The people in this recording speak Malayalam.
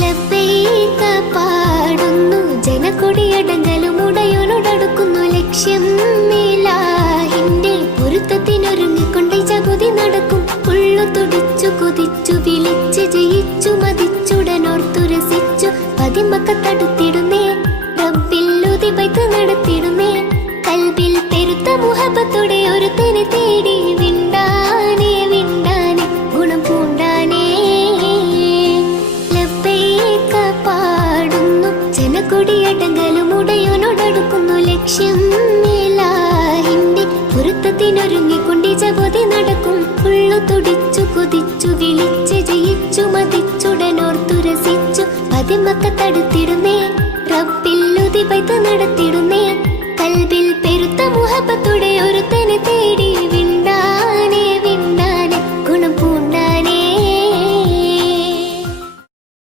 ലബ്ബൈക പാടുന്നു ജനക്കൊടിയടങ്കലും ഉടയോനോടടുക്കുന്നു ലക്ഷ്യം ഇലാഹിന്റെ പൊരുത്തത്തിനൊരുങ്ങിക്കൊണ്ട് ജഗതി നടക്കും. ഉള്ളു തുടിച്ചു കൊതിച്ചു വിളിച്ച് ജയിച്ചു മതിച്ചുടനോർത്തു രസിച്ചു പതിമക്കത്തടുത്തിടുന്നേ റബ്ബിൽ ഉദിബൈത്ത് നടത്തിടുന്നേ. കൽബിൽ പെരുത്ത മുഹബത്തോടെ ഒരു തെനെ തേടി വിണ്ടാനേ വിണ്ടാനേ ഗുണം പൂണ്ടാനേ. ലബ്ബൈക പാടുന്നു ജനക്കൊടിയടങ്കലും ഉടയോനോടടുക്കുന്നു ലക്ഷ്യം ഇലാഹിന്റെ പൊരുത്തത്തിനൊരുങ്ങിക്കൊണ്ട് ജഗതി നടക്കും. ഉള്ളു തുടിച്ചു കൊതിച്ചു വിളിച്ച് ജയിച്ചു മതിച്ചുടനോർത്തു രസിച്ചു പതിമക്കത്തടുത്തിടുന്നേ റബ്ബിൽ ഉദിബൈത്ത് നടത്തിടുന്നേ. കൽബിൽ പെരുത്ത മുഹബത്തോടെ ഒരു